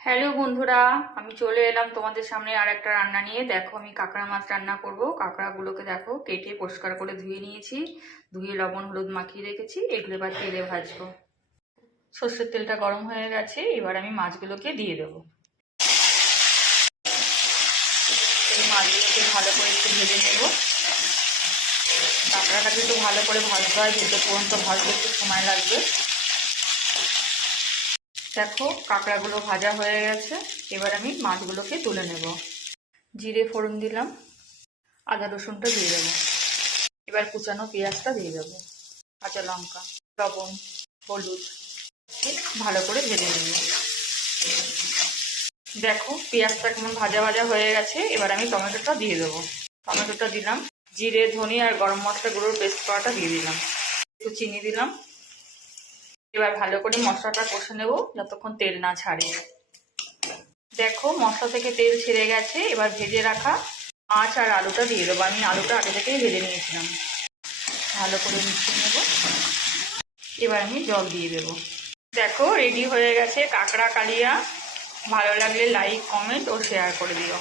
Hello বন্ধুরা, আমি চলে এলাম তোমাদের সামনে আর একটা রান্না নিয়ে। দেখো, আমি কাঁকড়া মাছ রান্না করব। কাঁকড়াগুলোকে দেখো কেটে পরিষ্কার করে ধুয়ে নিয়েছি, ধুয়ে লবণ হলুদ মাখিয়ে রেখেছি। এগুলো এবার তেলে ভাজবো। সর্ষের তেলটা গরম হয়ে গেছে, এবার আমি মাছগুলোকে দিয়ে দেবো। এই মাছগুলোকে ভালো করে একটু ভেজে নেব। কাঁকড়াটাকে একটু ভালো করে ভাজতে হয়, ভেজে পর্যন্ত ভাজতে একটু সময় লাগবে। দেখো, কাঁকড়াগুলো ভাজা হয়ে গেছে, এবার আমি মাছগুলোকে তুলে নেব। জিরে ফোড়ন দিলাম, আদা রসুনটা দিয়ে দেবো। এবার কুচানো পেঁয়াজটা দিয়ে দেবো, কাঁচা লঙ্কা, লবণ, হলুদ ভালো করে ভেজে নেব। দেখো, পেঁয়াজটা কেমন ভাজা ভাজা হয়ে গেছে, এবার আমি টমেটোটা দিয়ে দেবো। টমেটোটা দিলাম, জিরে ধনে আর গরম মশলা গুঁড়োর পেস্ট করাটা দিয়ে দিলাম, একটু চিনি দিলাম। এবার ভালো করে মশলাটা কষে নেব যতক্ষণ তেল না ছাড়ে। দেখো, মশলা থেকে তেল ছেড়ে গেছে, এবার ভেজে রাখা মাছ আর আলুটা দিয়ে দেবো। আমি আলুটা আগে থেকেই ভেজে নিয়েছিলাম। ভালো করে মিশিয়ে নেব। এবার আমি জল দিয়ে দেবো। দেখো, রেডি হয়ে গেছে কাঁকড়া কালিয়া। ভালো লাগলে লাইক, কমেন্ট ও শেয়ার করে দিও।